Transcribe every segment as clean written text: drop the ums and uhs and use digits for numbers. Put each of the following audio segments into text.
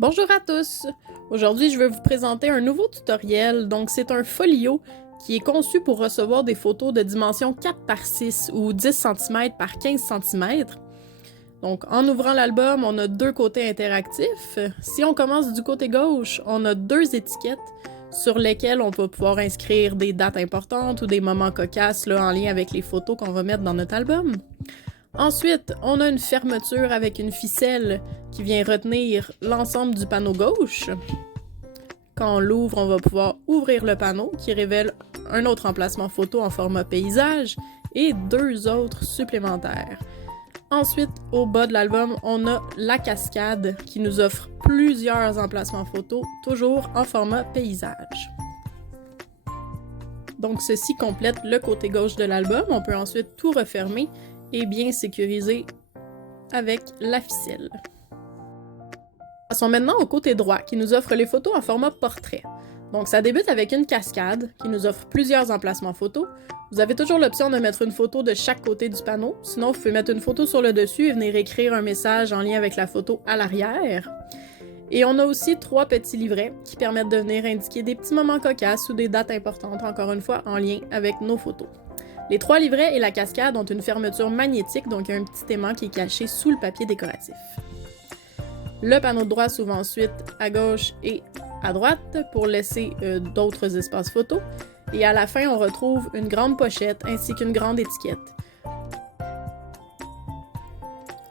Bonjour à tous! Aujourd'hui, je vais vous présenter un nouveau tutoriel. Donc, c'est un folio qui est conçu pour recevoir des photos de dimension 4 par 6 ou 10 cm par 15 cm. Donc, en ouvrant l'album, on a deux côtés interactifs. Si on commence du côté gauche, on a deux étiquettes sur lesquelles on va pouvoir inscrire des dates importantes ou des moments cocasses là, en lien avec les photos qu'on va mettre dans notre album. Ensuite, on a une fermeture avec une ficelle qui vient retenir l'ensemble du panneau gauche. Quand on l'ouvre, on va pouvoir ouvrir le panneau qui révèle un autre emplacement photo en format paysage et deux autres supplémentaires. Ensuite, au bas de l'album, on a la cascade qui nous offre plusieurs emplacements photos, toujours en format paysage. Donc ceci complète le côté gauche de l'album. On peut ensuite tout refermer et bien sécurisé avec la ficelle. Passons maintenant au côté droit qui nous offre les photos en format portrait. Donc ça débute avec une cascade qui nous offre plusieurs emplacements photos. Vous avez toujours l'option de mettre une photo de chaque côté du panneau, sinon vous pouvez mettre une photo sur le dessus et venir écrire un message en lien avec la photo à l'arrière. Et on a aussi trois petits livrets qui permettent de venir indiquer des petits moments cocasses ou des dates importantes, encore une fois, en lien avec nos photos. Les trois livrets et la cascade ont une fermeture magnétique, donc il y a un petit aimant qui est caché sous le papier décoratif. Le panneau de droit s'ouvre ensuite à gauche et à droite pour laisser d'autres espaces photos. Et à la fin, on retrouve une grande pochette ainsi qu'une grande étiquette.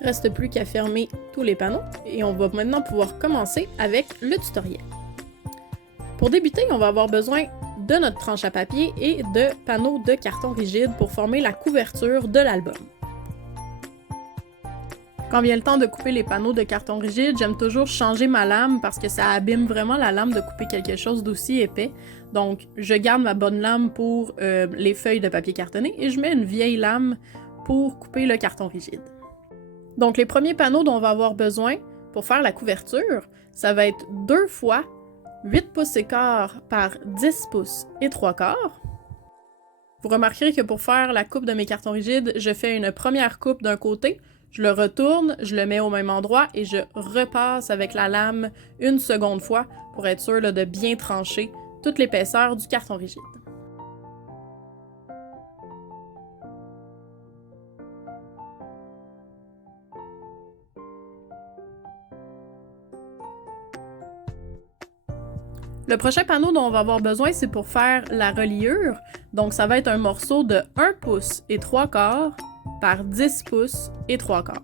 Reste plus qu'à fermer tous les panneaux et on va maintenant pouvoir commencer avec le tutoriel. Pour débuter, on va avoir besoin de notre tranche à papier et de panneaux de carton rigide pour former la couverture de l'album. Quand vient le temps de couper les panneaux de carton rigide, j'aime toujours changer ma lame parce que ça abîme vraiment la lame de couper quelque chose d'aussi épais. Donc, je garde ma bonne lame pour les feuilles de papier cartonné et je mets une vieille lame pour couper le carton rigide. Donc, les premiers panneaux dont on va avoir besoin pour faire la couverture, ça va être 2 fois 8 pouces et quart par 10 pouces et 3 quarts. Vous remarquerez que pour faire la coupe de mes cartons rigides, je fais une première coupe d'un côté, je le retourne, je le mets au même endroit et je repasse avec la lame une seconde fois pour être sûr là, de bien trancher toute l'épaisseur du carton rigide. Le prochain panneau dont on va avoir besoin, c'est pour faire la reliure. Donc, ça va être un morceau de 1 pouce et 3 quarts par 10 pouces et 3 quarts.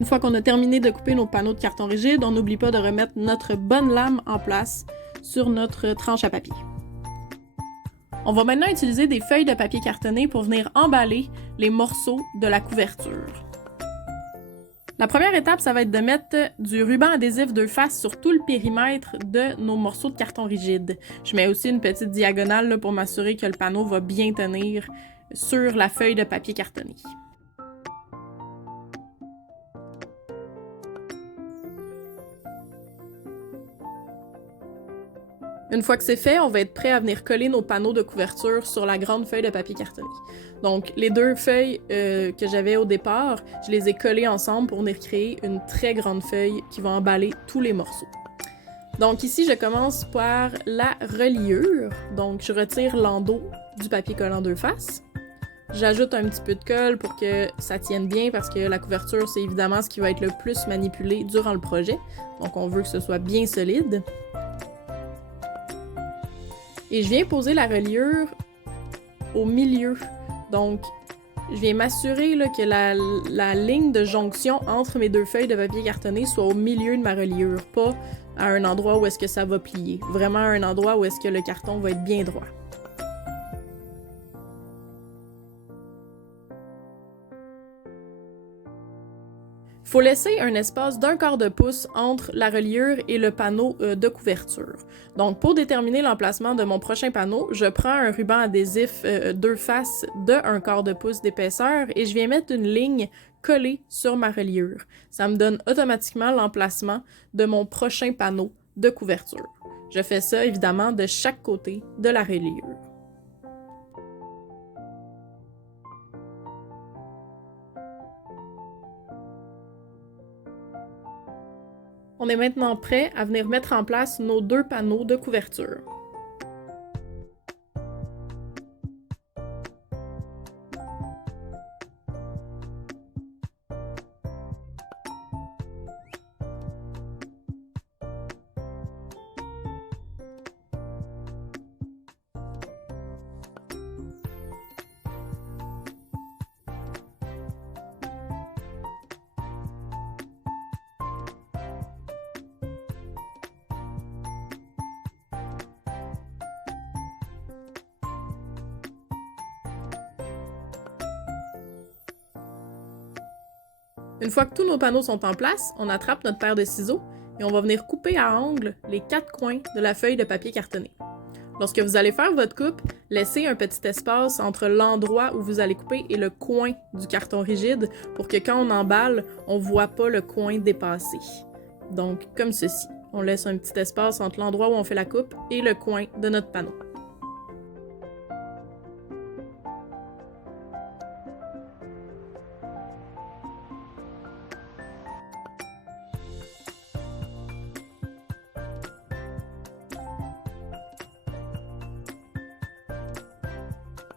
Une fois qu'on a terminé de couper nos panneaux de carton rigide, on n'oublie pas de remettre notre bonne lame en place sur notre tranche à papier. On va maintenant utiliser des feuilles de papier cartonné pour venir emballer les morceaux de la couverture. La première étape, ça va être de mettre du ruban adhésif 2 faces sur tout le périmètre de nos morceaux de carton rigide. Je mets aussi une petite diagonale là, pour m'assurer que le panneau va bien tenir sur la feuille de papier cartonné. Une fois que c'est fait, on va être prêt à venir coller nos panneaux de couverture sur la grande feuille de papier cartonné. Donc, les deux feuilles que j'avais au départ, je les ai collées ensemble pour venir créer une très grande feuille qui va emballer tous les morceaux. Donc ici, je commence par la reliure. Donc, je retire l'endos du papier collant 2 faces. J'ajoute un petit peu de colle pour que ça tienne bien parce que la couverture, c'est évidemment ce qui va être le plus manipulé durant le projet. Donc, on veut que ce soit bien solide. Et je viens poser la reliure au milieu. Donc, je viens m'assurer là, que la ligne de jonction entre mes deux feuilles de papier cartonné soit au milieu de ma reliure, pas à un endroit où est-ce que ça va plier. Vraiment à un endroit où est-ce que le carton va être bien droit. Il faut laisser un espace d'1 quart de pouce entre la reliure et le panneau de couverture. Donc, pour déterminer l'emplacement de mon prochain panneau, je prends un ruban adhésif 2 faces de 1 quart de pouce d'épaisseur et je viens mettre une ligne collée sur ma reliure. Ça me donne automatiquement l'emplacement de mon prochain panneau de couverture. Je fais ça évidemment de chaque côté de la reliure. On est maintenant prêt à venir mettre en place nos 2 panneaux de couverture. Une fois que tous nos panneaux sont en place, on attrape notre paire de ciseaux et on va venir couper à angle les 4 coins de la feuille de papier cartonné. Lorsque vous allez faire votre coupe, laissez un petit espace entre l'endroit où vous allez couper et le coin du carton rigide pour que quand on emballe, on ne voit pas le coin dépasser. Donc, comme ceci. On laisse un petit espace entre l'endroit où on fait la coupe et le coin de notre panneau.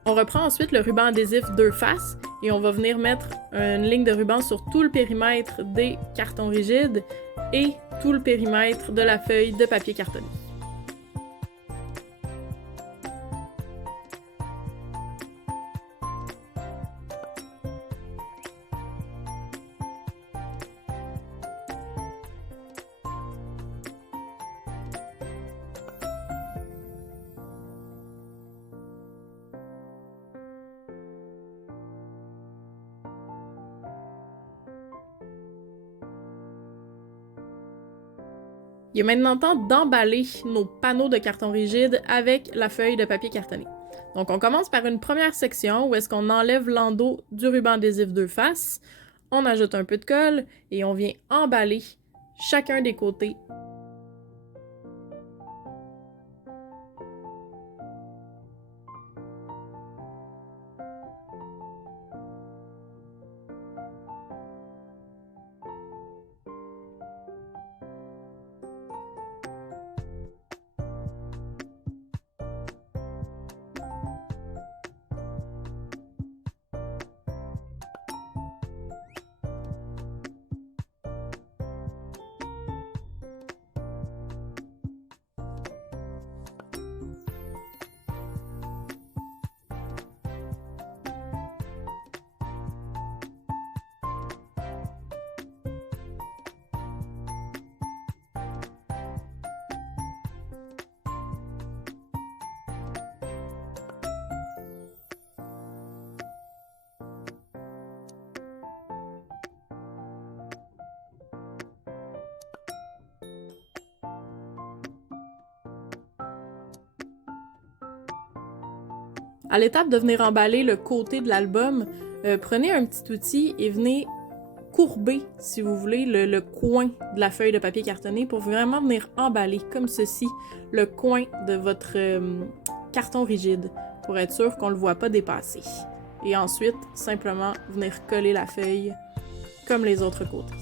On reprend ensuite le ruban adhésif 2 faces et on va venir mettre une ligne de ruban sur tout le périmètre des cartons rigides et tout le périmètre de la feuille de papier cartonné. Il est maintenant temps d'emballer nos panneaux de carton rigide avec la feuille de papier cartonné. Donc on commence par une première section où est-ce qu'on enlève l'endos du ruban adhésif 2 faces, on ajoute un peu de colle et on vient emballer chacun des côtés. À l'étape de venir emballer le côté de l'album, prenez un petit outil et venez courber, si vous voulez, le coin de la feuille de papier cartonné pour vraiment venir emballer, comme ceci, le coin de votre carton rigide, pour être sûr qu'on ne le voit pas dépasser. Et ensuite, simplement venir coller la feuille comme les autres côtés.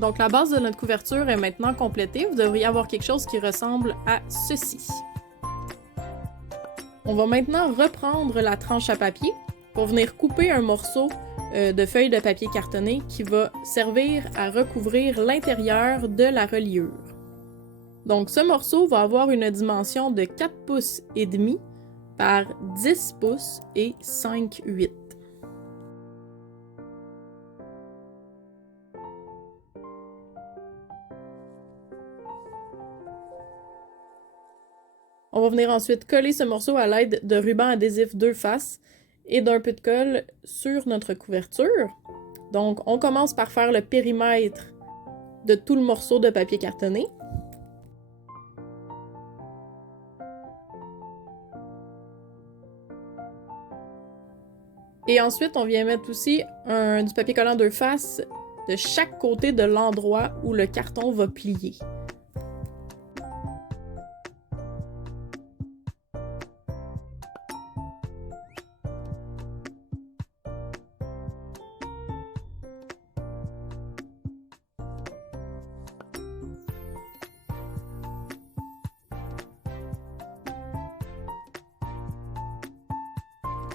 Donc la base de notre couverture est maintenant complétée. Vous devriez avoir quelque chose qui ressemble à ceci. On va maintenant reprendre la tranche à papier pour venir couper un morceau de feuille de papier cartonné qui va servir à recouvrir l'intérieur de la reliure. Donc ce morceau va avoir une dimension de 4 pouces et demi par 10 pouces et 5/8. On va venir ensuite coller ce morceau à l'aide de ruban adhésif 2 faces et d'un peu de colle sur notre couverture. Donc, on commence par faire le périmètre de tout le morceau de papier cartonné. Et ensuite, on vient mettre aussi du papier collant 2 faces de chaque côté de l'endroit où le carton va plier.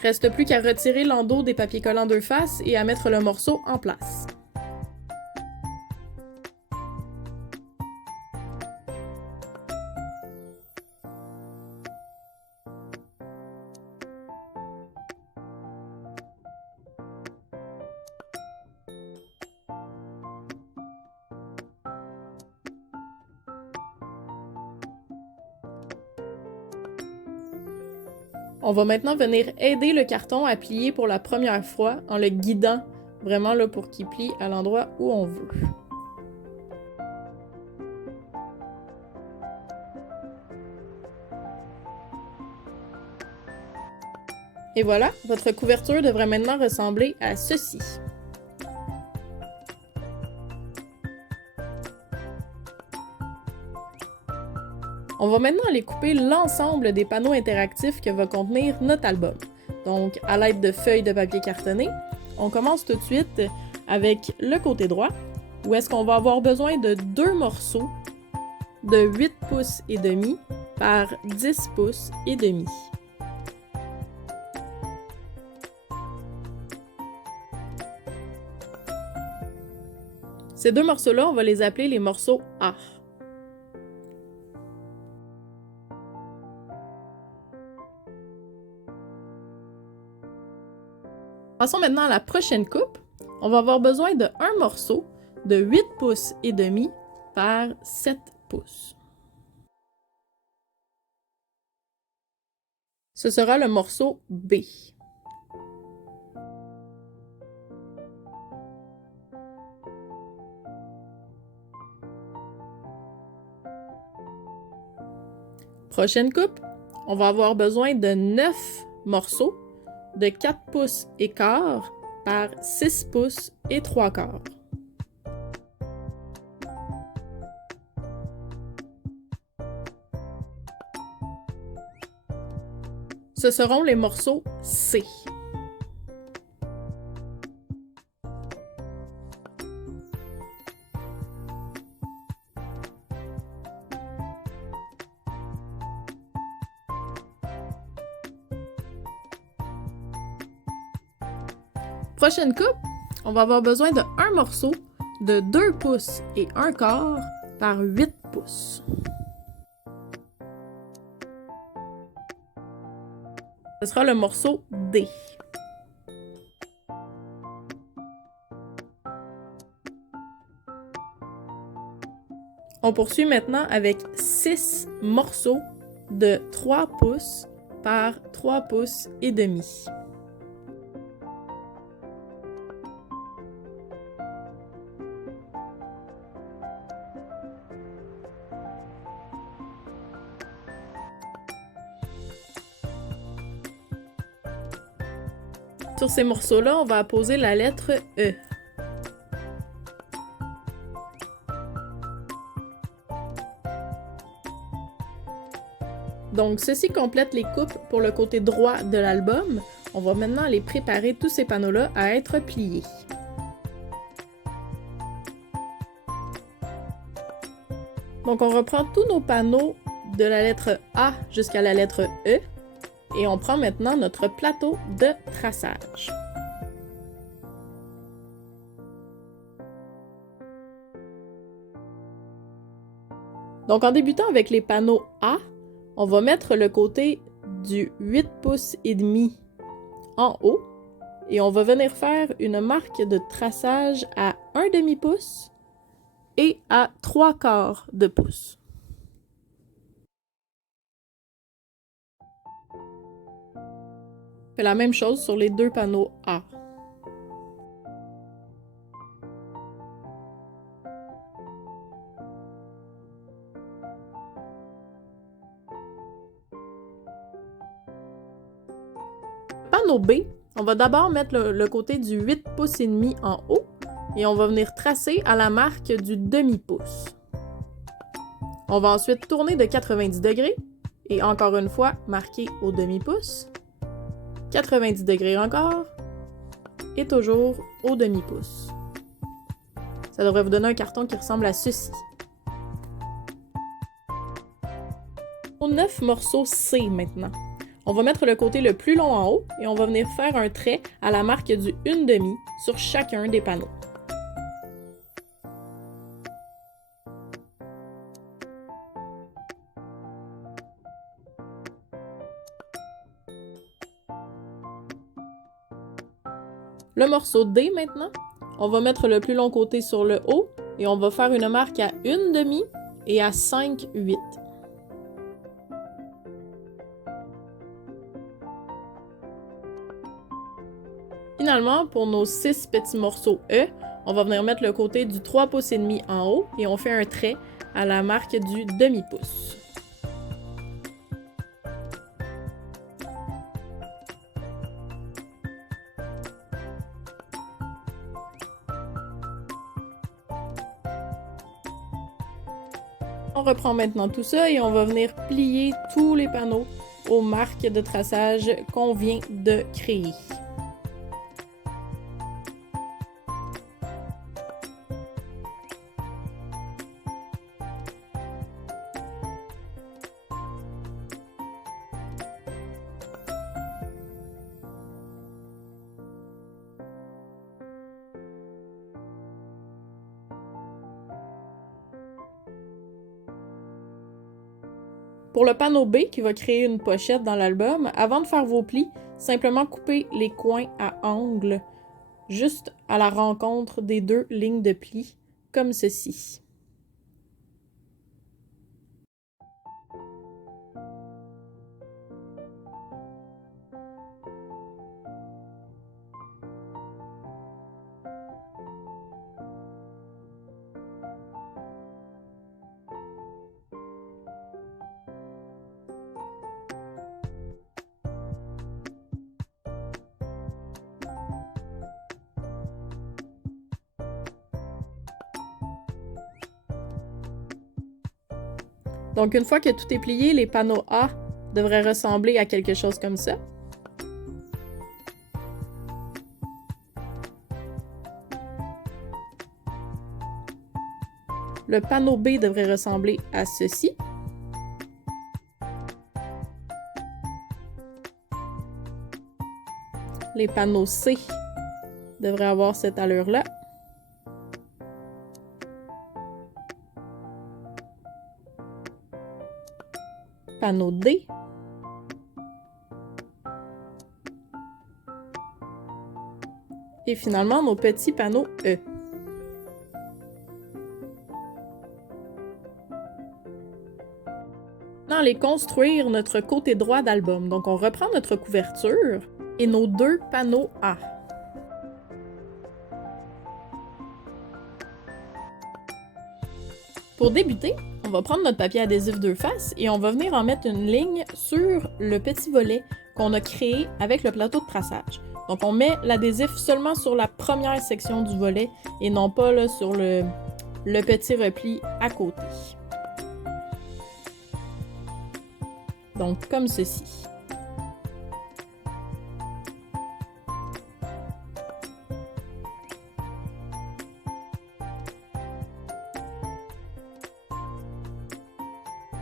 Reste plus qu'à retirer l'endos des papiers collants deux faces et à mettre le morceau en place. On va maintenant venir aider le carton à plier pour la première fois en le guidant vraiment là pour qu'il plie à l'endroit où on veut. Et voilà, votre couverture devrait maintenant ressembler à ceci. On va maintenant aller couper l'ensemble des panneaux interactifs que va contenir notre album. Donc, à l'aide de feuilles de papier cartonné, on commence tout de suite avec le côté droit, où est-ce qu'on va avoir besoin de deux morceaux de 8 pouces et demi par 10 pouces et demi. Ces deux morceaux-là, on va les appeler les morceaux A. Passons maintenant à la prochaine coupe. On va avoir besoin de un morceau de 8 pouces et demi par 7 pouces. Ce sera le morceau B. Prochaine coupe, on va avoir besoin de 9 morceaux de 4 pouces et quart par 6 pouces et 3 quarts. Ce seront les morceaux C. Prochaine coupe, on va avoir besoin de un morceau de 2 pouces et 1 quart par 8 pouces. Ce sera le morceau D. On poursuit maintenant avec 6 morceaux de 3 pouces par 3 pouces et demi. Sur ces morceaux-là, on va apposer la lettre E. Donc, ceci complète les coupes pour le côté droit de l'album. On va maintenant aller préparer tous ces panneaux-là à être pliés. Donc, on reprend tous nos panneaux de la lettre A jusqu'à la lettre E. Et on prend maintenant notre plateau de traçage. Donc en débutant avec les panneaux A, on va mettre le côté du 8 pouces et demi en haut et on va venir faire une marque de traçage à 1 demi-pouce et à 3 quarts de pouce. Fait la même chose sur les deux panneaux A. Panneau B, on va d'abord mettre le côté du 8 pouces et demi en haut et on va venir tracer à la marque du demi-pouce. On va ensuite tourner de 90 degrés et encore une fois marquer au demi-pouce. 90 degrés encore et toujours au demi-pouce. Ça devrait vous donner un carton qui ressemble à ceci. Aux 9 morceaux C maintenant. On va mettre le côté le plus long en haut et on va venir faire un trait à la marque du 1/2 sur chacun des panneaux. Le morceau D maintenant, on va mettre le plus long côté sur le haut et on va faire une marque à 1/2 et à 5/8. Finalement, pour nos 6 petits morceaux E, on va venir mettre le côté du 3 pouces et demi en haut et on fait un trait à la marque du demi-pouce. On reprend maintenant tout ça et on va venir plier tous les panneaux aux marques de traçage qu'on vient de créer. Pour le panneau B qui va créer une pochette dans l'album, avant de faire vos plis, simplement coupez les coins à angle, juste à la rencontre des 2 lignes de plis, comme ceci. Donc une fois que tout est plié, les panneaux A devraient ressembler à quelque chose comme ça. Le panneau B devrait ressembler à ceci. Les panneaux C devraient avoir cette allure-là. Panneau D. Et finalement, nos petits panneaux E. Maintenant, aller construire notre côté droit d'album. Donc, on reprend notre couverture et nos 2 panneaux A. Pour débuter, on va prendre notre papier adhésif 2 faces et on va venir en mettre une ligne sur le petit volet qu'on a créé avec le plateau de traçage. Donc on met l'adhésif seulement sur la première section du volet et non pas là, sur le petit repli à côté. Donc comme ceci.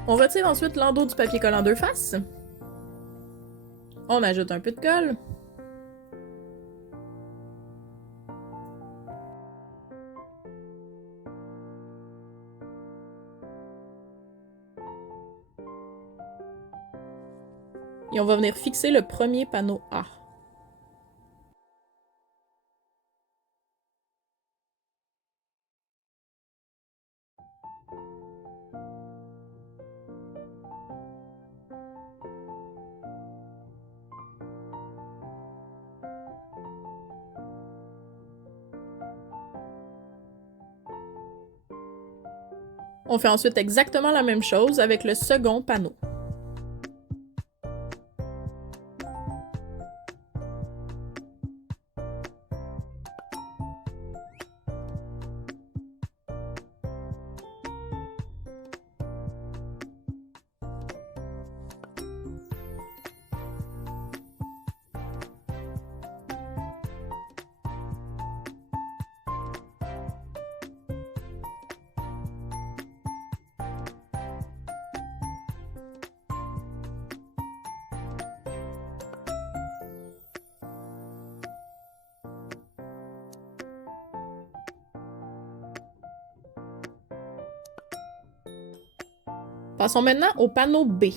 On retire ensuite l'endos du papier collant 2 faces. On ajoute un peu de colle. Et on va venir fixer le premier panneau A. On fait ensuite exactement la même chose avec le second panneau. Passons maintenant au panneau B,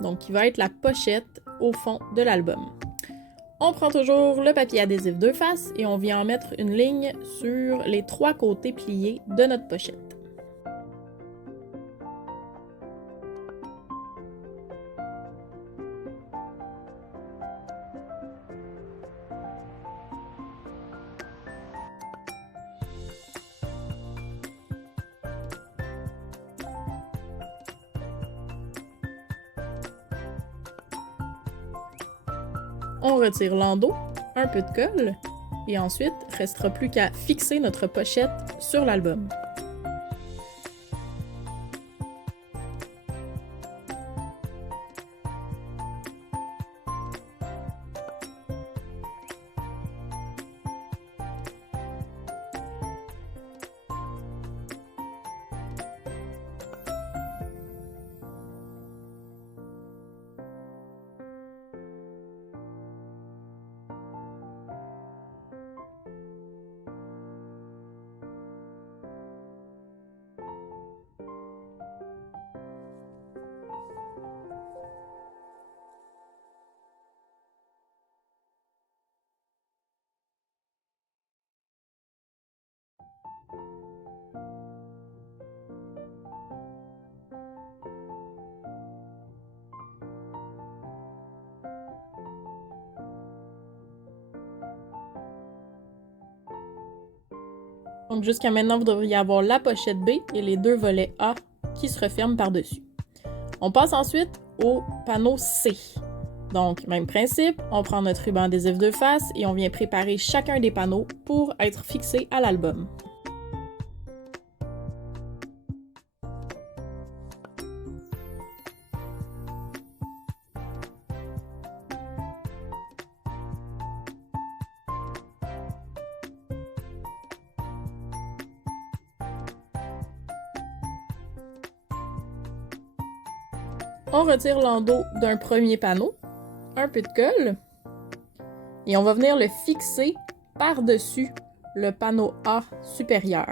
donc qui va être la pochette au fond de l'album. On prend toujours le papier adhésif 2 faces et on vient en mettre une ligne sur les 3 côtés pliés de notre pochette. On retire l'endos, un peu de colle, et ensuite, restera plus qu'à fixer notre pochette sur l'album. Donc jusqu'à maintenant, vous devriez avoir la pochette B et les 2 volets A qui se referment par-dessus. On passe ensuite au panneau C. Donc, même principe, on prend notre ruban adhésif 2 faces et on vient préparer chacun des panneaux pour être fixés à l'album. On retire l'endos d'un premier panneau, un peu de colle, et on va venir le fixer par-dessus le panneau A supérieur.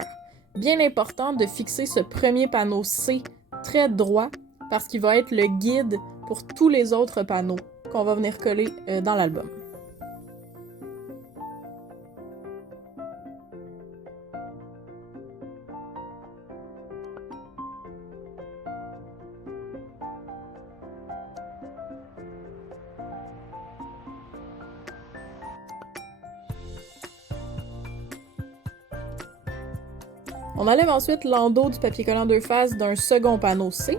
Bien important de fixer ce premier panneau C très droit parce qu'il va être le guide pour tous les autres panneaux qu'on va venir coller dans l'album. On enlève ensuite l'endos du papier collant 2 faces d'un second panneau C.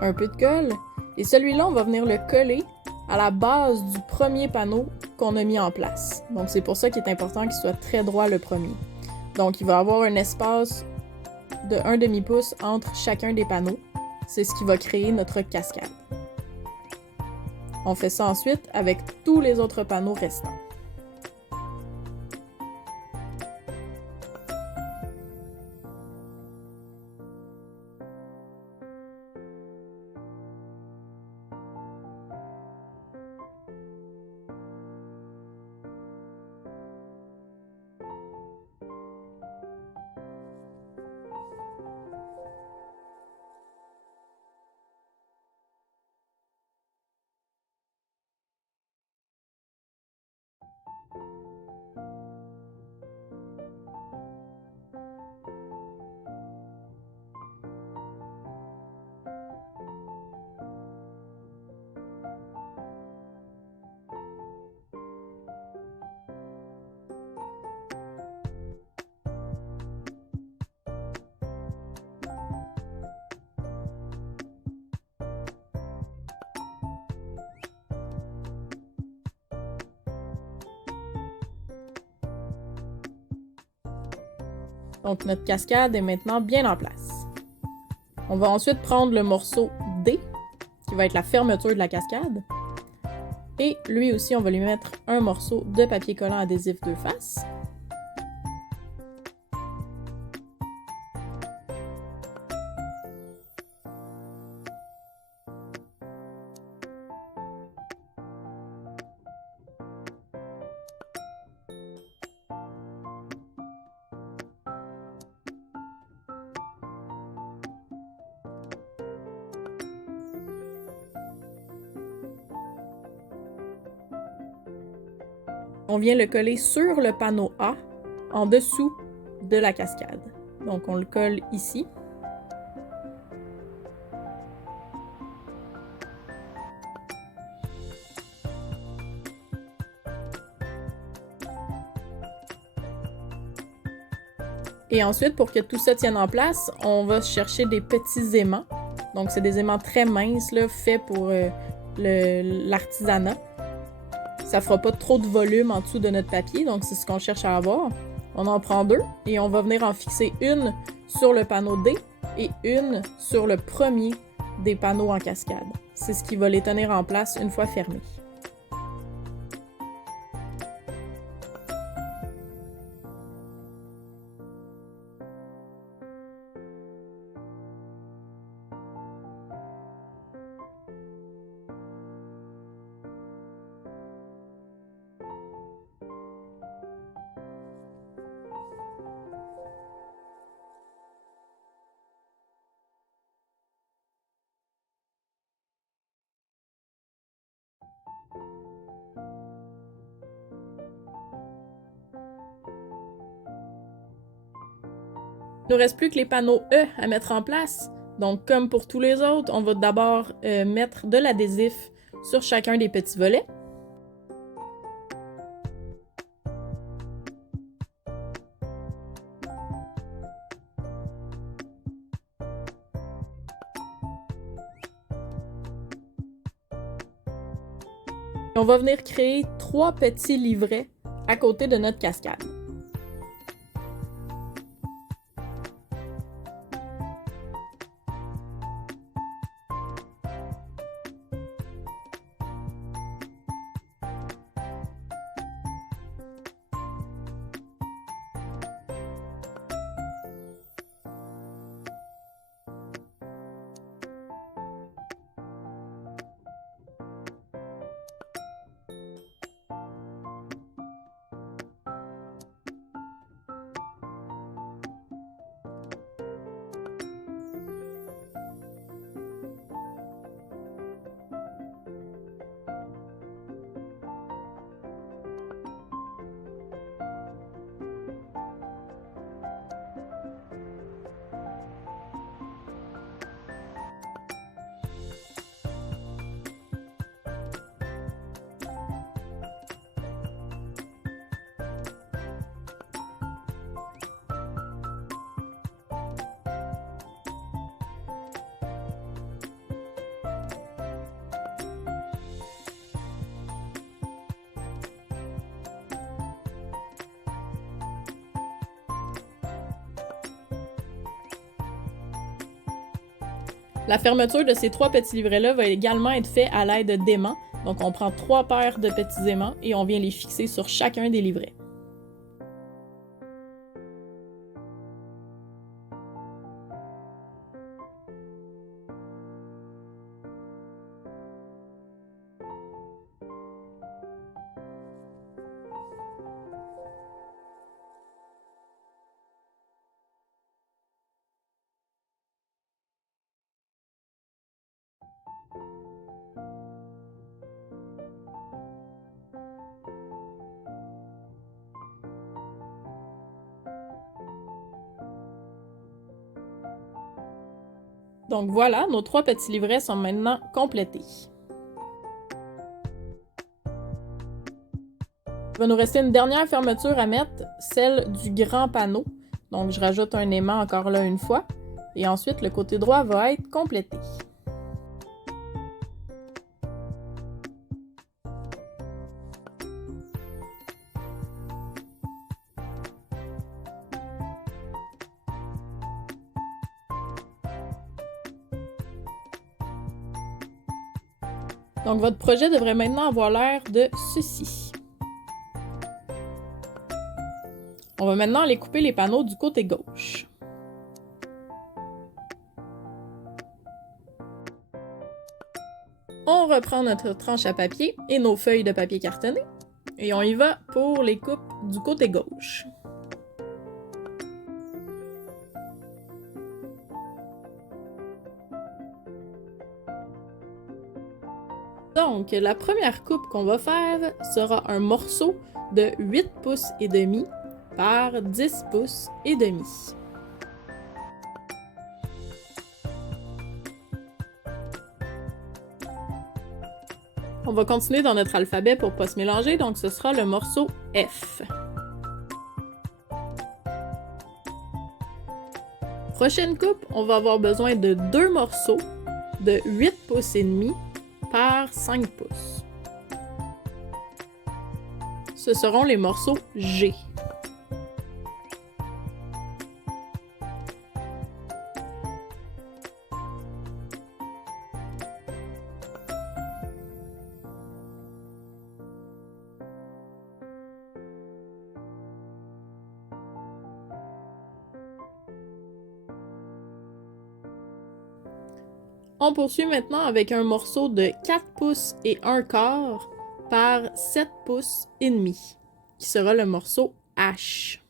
Un peu de colle. Et celui-là, on va venir le coller à la base du premier panneau qu'on a mis en place. Donc c'est pour ça qu'il est important qu'il soit très droit le premier. Donc il va avoir un espace de 1 demi-pouce entre chacun des panneaux. C'est ce qui va créer notre cascade. On fait ça ensuite avec tous les autres panneaux restants. Donc notre cascade est maintenant bien en place. On va ensuite prendre le morceau D, qui va être la fermeture de la cascade. Et lui aussi, on va lui mettre un morceau de papier collant adhésif 2 faces. On vient le coller sur le panneau A, en dessous de la cascade. Donc on le colle ici. Et ensuite, pour que tout ça tienne en place, on va chercher des petits aimants. Donc, c'est des aimants très minces, là, faits pour l'artisanat. Ça fera pas trop de volume en dessous de notre papier, donc c'est ce qu'on cherche à avoir. On en prend 2 et on va venir en fixer une sur le panneau D et une sur le premier des panneaux en cascade. C'est ce qui va les tenir en place une fois fermés. Il ne nous reste plus que les panneaux E à mettre en place. Donc, comme pour tous les autres, on va d'abord mettre de l'adhésif sur chacun des petits volets. On va venir créer 3 petits livrets à côté de notre cascade. La fermeture de ces 3 petits livrets-là va également être faite à l'aide d'aimants. Donc on prend 3 paires de petits aimants et on vient les fixer sur chacun des livrets. Donc voilà, nos 3 petits livrets sont maintenant complétés. Il va nous rester une dernière fermeture à mettre, celle du grand panneau. Donc je rajoute un aimant encore là une fois. Et ensuite, le côté droit va être complété. Donc votre projet devrait maintenant avoir l'air de ceci. On va maintenant aller couper les panneaux du côté gauche. On reprend notre tranche à papier et nos feuilles de papier cartonné et on y va pour les coupes du côté gauche. Donc, la première coupe qu'on va faire sera un morceau de 8 pouces et demi par 10 pouces et demi. On va continuer dans notre alphabet pour ne pas se mélanger, donc ce sera le morceau F. Prochaine coupe, on va avoir besoin de 2 morceaux de 8 pouces et demi par 5 pouces. Ce seront les morceaux G. On poursuit maintenant avec un morceau de 4 pouces et 1 quart par 7 pouces et demi, qui sera le morceau H.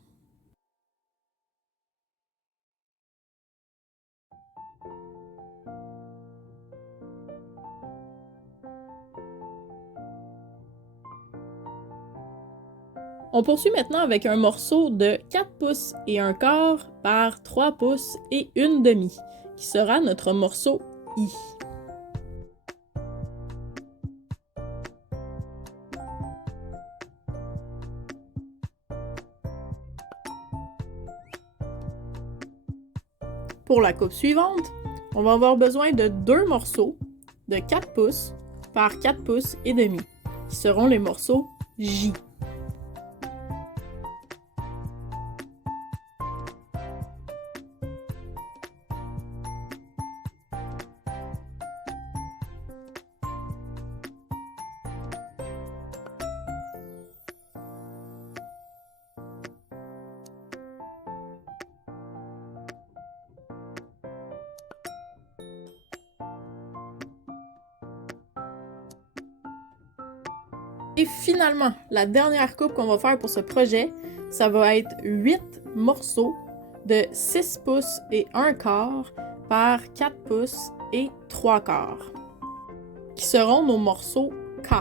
On poursuit maintenant avec un morceau de 4 pouces et 1 quart par 3 pouces et 1 demi, qui sera notre morceau I. Pour la coupe suivante, on va avoir besoin de 2 morceaux de 4 pouces par 4 pouces et demi, qui seront les morceaux J. Et finalement, la dernière coupe qu'on va faire pour ce projet, ça va être 8 morceaux de 6 pouces et 1 quart par 4 pouces et 3 quarts, qui seront nos morceaux K.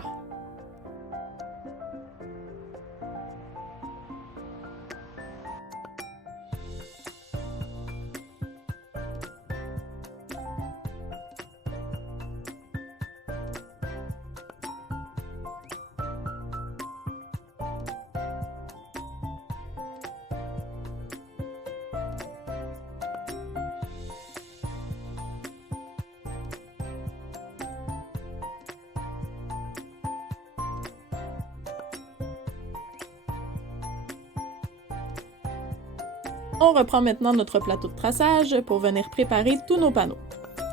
On reprend maintenant notre plateau de traçage pour venir préparer tous nos panneaux.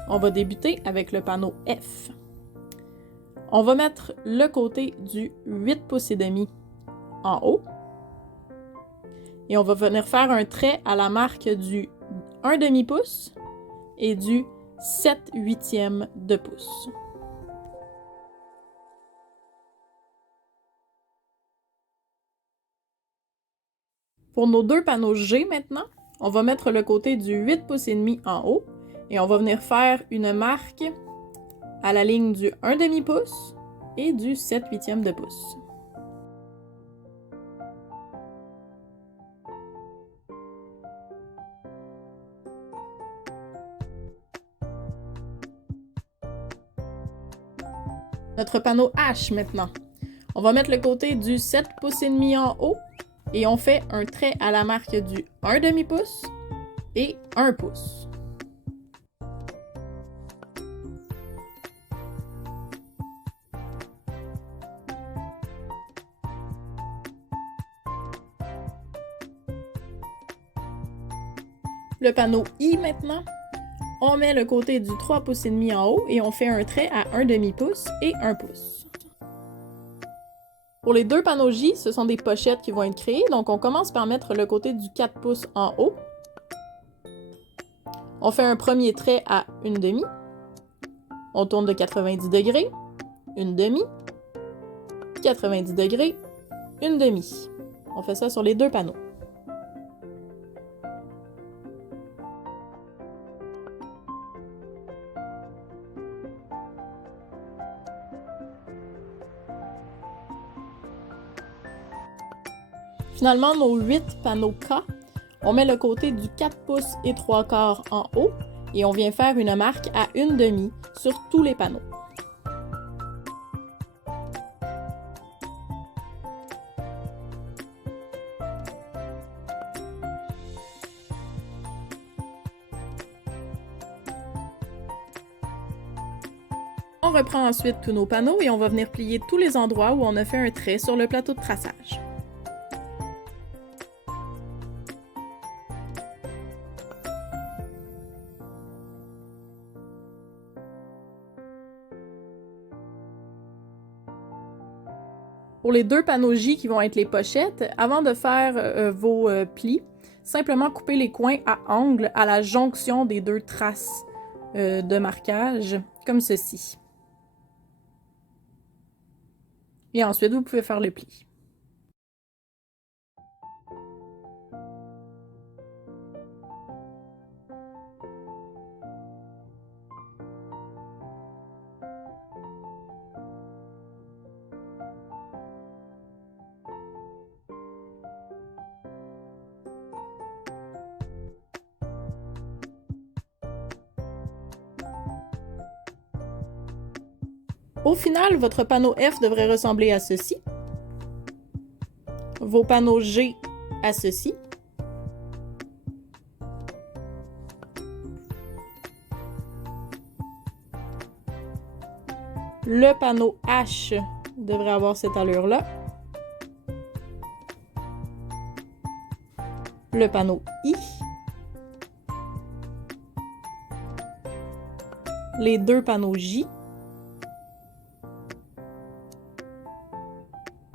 On va débuter avec le panneau F. On va mettre le côté du 8 pouces et demi en haut. Et on va venir faire un trait à la marque du 1 demi-pouce et du 7/8 de pouce. Pour nos 2 panneaux G maintenant, on va mettre le côté du 8 pouces et demi en haut et on va venir faire une marque à la ligne du 1 demi-pouce et du 7/8 de pouce. Notre panneau H maintenant. On va mettre le côté du 7 pouces et demi en haut et on fait un trait à la marque du 1 demi-pouce et 1 pouce. Le panneau I maintenant, on met le côté du 3 pouces et demi en haut et on fait un trait à 1 demi-pouce et 1 pouce. Pour les 2 panneaux J, ce sont des pochettes qui vont être créées, donc on commence par mettre le côté du 4 pouces en haut. On fait un premier trait à 1 demi. On tourne de 90 degrés, 1 demi, 90 degrés, 1 demi. On fait ça sur les 2 panneaux. Finalement, nos 8 panneaux K, on met le côté du 4 pouces et 3 quarts en haut et on vient faire une marque à 1/2 sur tous les panneaux. On reprend ensuite tous nos panneaux et on va venir plier tous les endroits où on a fait un trait sur le plateau de traçage. Pour les 2 panneaux J qui vont être les pochettes, avant de faire vos plis, simplement coupez les coins à angle à la jonction des 2 traces de marquage, comme ceci. Et ensuite, vous pouvez faire le pli. Au final, votre panneau F devrait ressembler à ceci. Vos panneaux G à ceci. Le panneau H devrait avoir cette allure-là. Le panneau I. Les 2 panneaux J.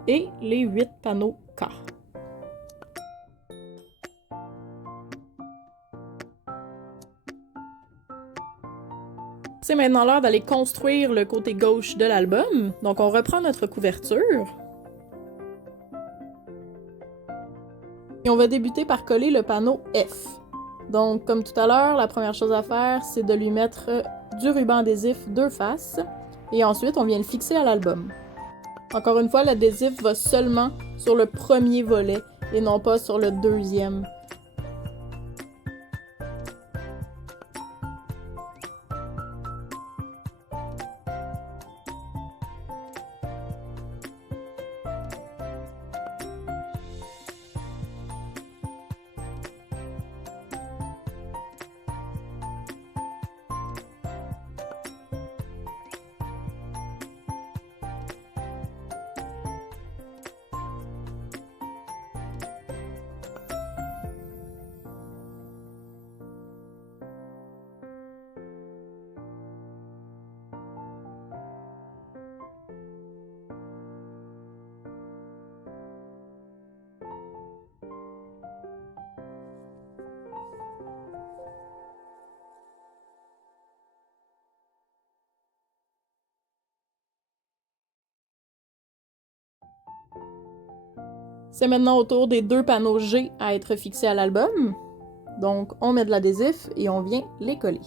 Et les 8 panneaux K. C'est maintenant l'heure d'aller construire le côté gauche de l'album. Donc on reprend notre couverture. Et on va débuter par coller le panneau F. Donc comme tout à l'heure, la première chose à faire, c'est de lui mettre du ruban adhésif 2 faces. Et ensuite, on vient le fixer à l'album. Encore une fois, l'adhésif va seulement sur le premier volet et non pas sur le deuxième. C'est maintenant au tour des 2 panneaux G à être fixés à l'album. Donc, on met de l'adhésif et on vient les coller.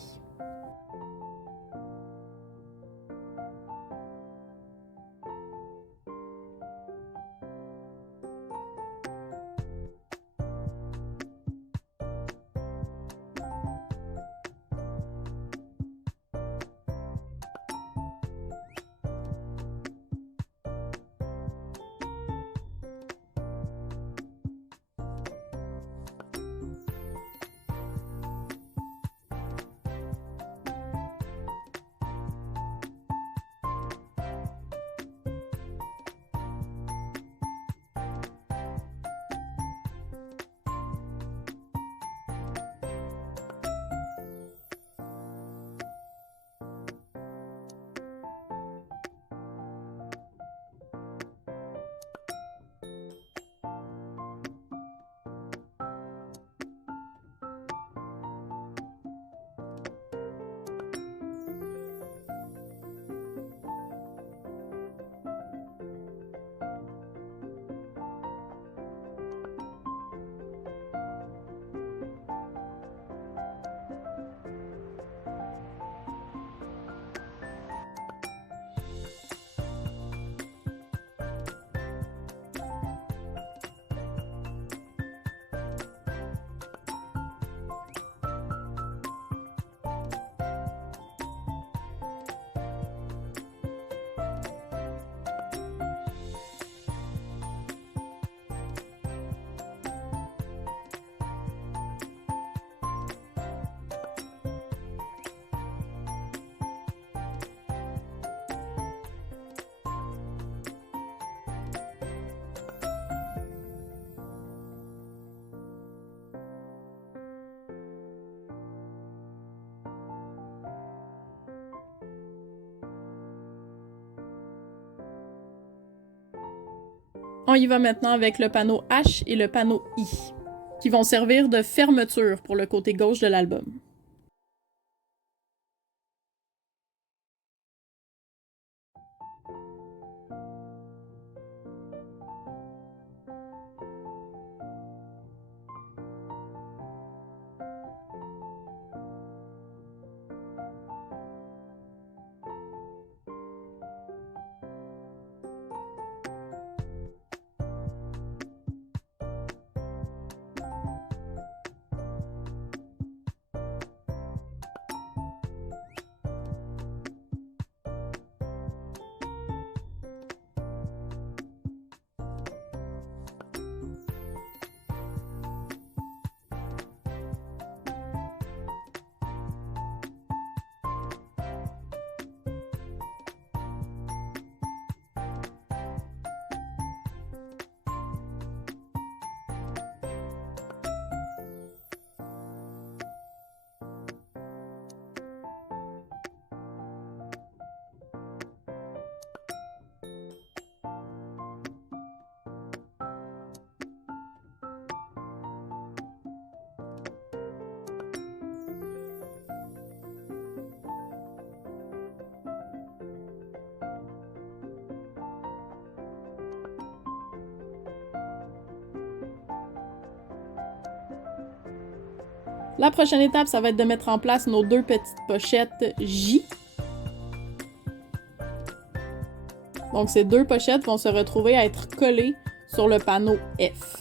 On y va maintenant avec le panneau H et le panneau I, qui vont servir de fermeture pour le côté gauche de l'album. La prochaine étape, ça va être de mettre en place nos deux petites pochettes J. Donc ces deux pochettes vont se retrouver à être collées sur le panneau F.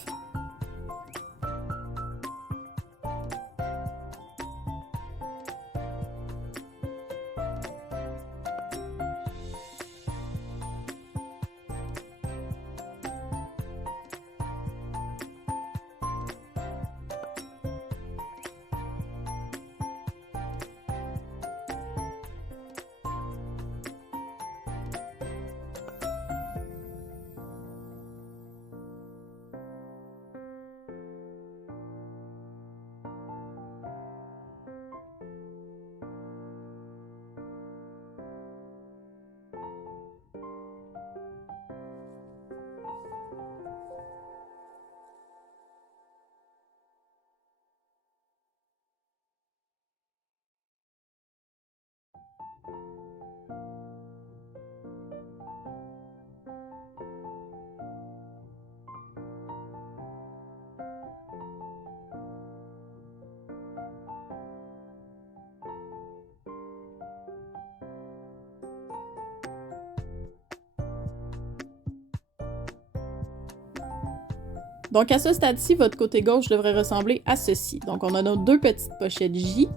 Donc à ce stade-ci, votre côté gauche devrait ressembler à ceci. Donc on a nos deux petites pochettes J.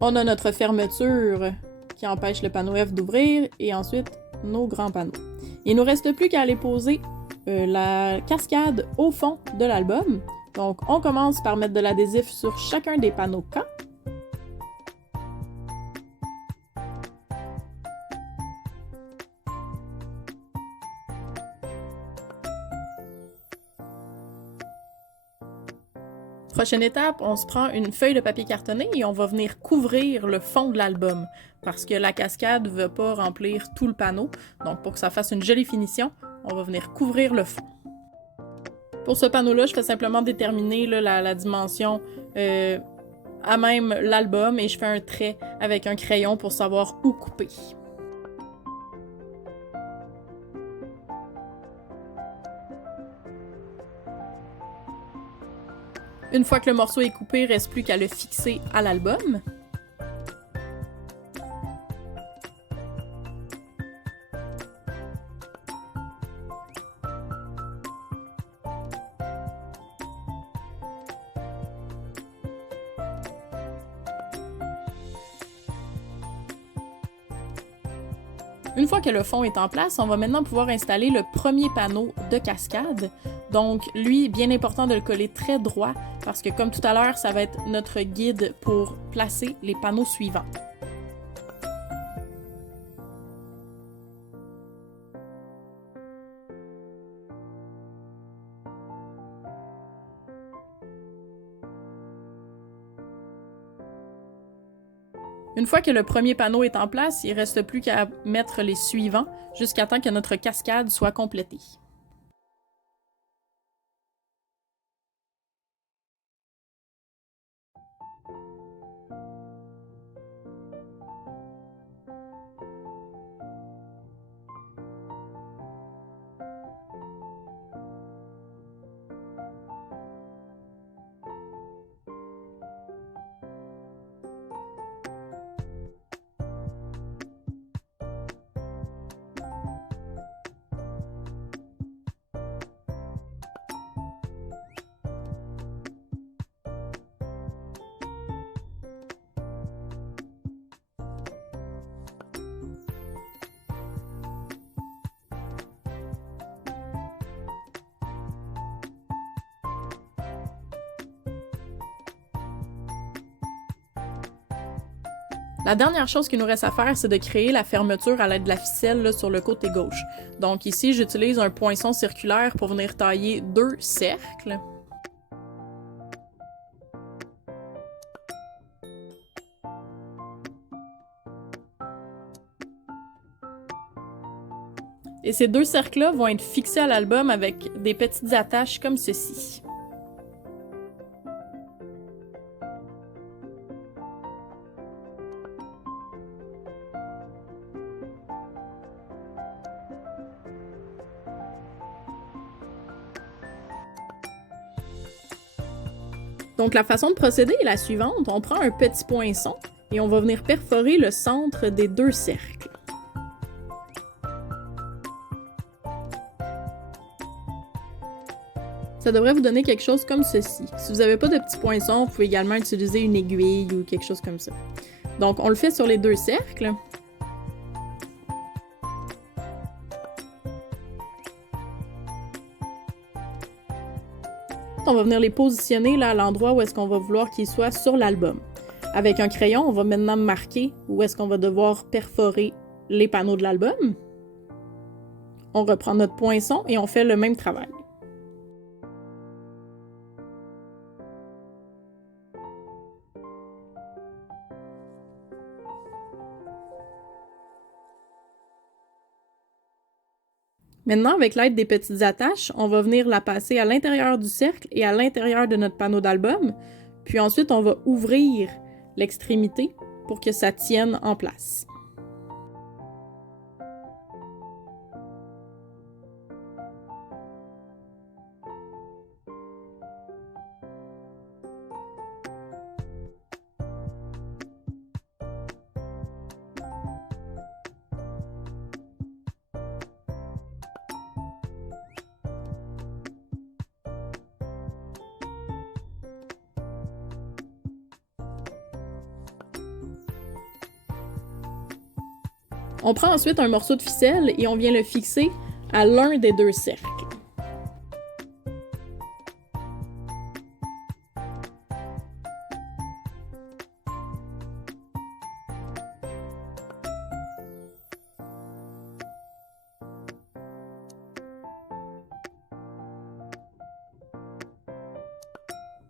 On a notre fermeture qui empêche le panneau F d'ouvrir et ensuite nos grands panneaux. Il ne nous reste plus qu'à aller poser la cascade au fond de l'album. Donc on commence par mettre de l'adhésif sur chacun des panneaux K. Prochaine étape, on se prend une feuille de papier cartonné et on va venir couvrir le fond de l'album parce que la cascade ne veut pas remplir tout le panneau. Donc pour que ça fasse une jolie finition, on va venir couvrir le fond. Pour ce panneau-là, je fais simplement déterminer là, la dimension à même l'album et je fais un trait avec un crayon pour savoir où couper. Une fois que le morceau est coupé, il ne reste plus qu'à le fixer à l'album. Une fois que le fond est en place, on va maintenant pouvoir installer le premier panneau de cascade. Donc lui, bien important de le coller très droit parce que comme tout à l'heure, ça va être notre guide pour placer les panneaux suivants. Une fois que le premier panneau est en place, il ne reste plus qu'à mettre les suivants jusqu'à temps que notre cascade soit complétée. La dernière chose qu'il nous reste à faire, c'est de créer la fermeture à l'aide de la ficelle là, sur le côté gauche. Donc ici, j'utilise un poinçon circulaire pour venir tailler 2 cercles. Et ces 2 cercles-là vont être fixés à l'album avec des petites attaches comme ceci. Donc la façon de procéder est la suivante. On prend un petit poinçon et on va venir perforer le centre des 2 cercles. Ça devrait vous donner quelque chose comme ceci. Si vous n'avez pas de petit poinçon, vous pouvez également utiliser une aiguille ou quelque chose comme ça. Donc on le fait sur les 2 cercles. On va venir les positionner là, à l'endroit où est-ce qu'on va vouloir qu'ils soient sur l'album. Avec un crayon, on va maintenant marquer où est-ce qu'on va devoir perforer les panneaux de l'album. On reprend notre poinçon et on fait le même travail. Maintenant, avec l'aide des petites attaches, on va venir la passer à l'intérieur du cercle et à l'intérieur de notre panneau d'album. Puis ensuite, on va ouvrir l'extrémité pour que ça tienne en place. On prend ensuite un morceau de ficelle et on vient le fixer à l'un des 2 cercles.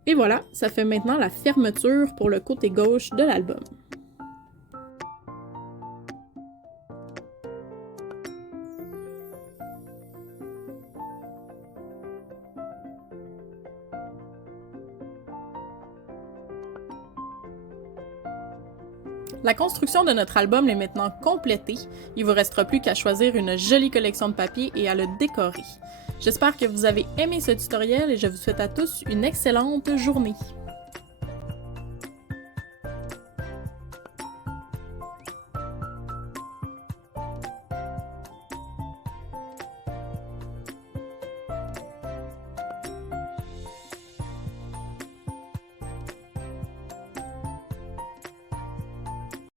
Et voilà, ça fait maintenant la fermeture pour le côté gauche de l'album. La construction de notre album est maintenant complétée. Il ne vous restera plus qu'à choisir une jolie collection de papier et à le décorer. J'espère que vous avez aimé ce tutoriel et je vous souhaite à tous une excellente journée.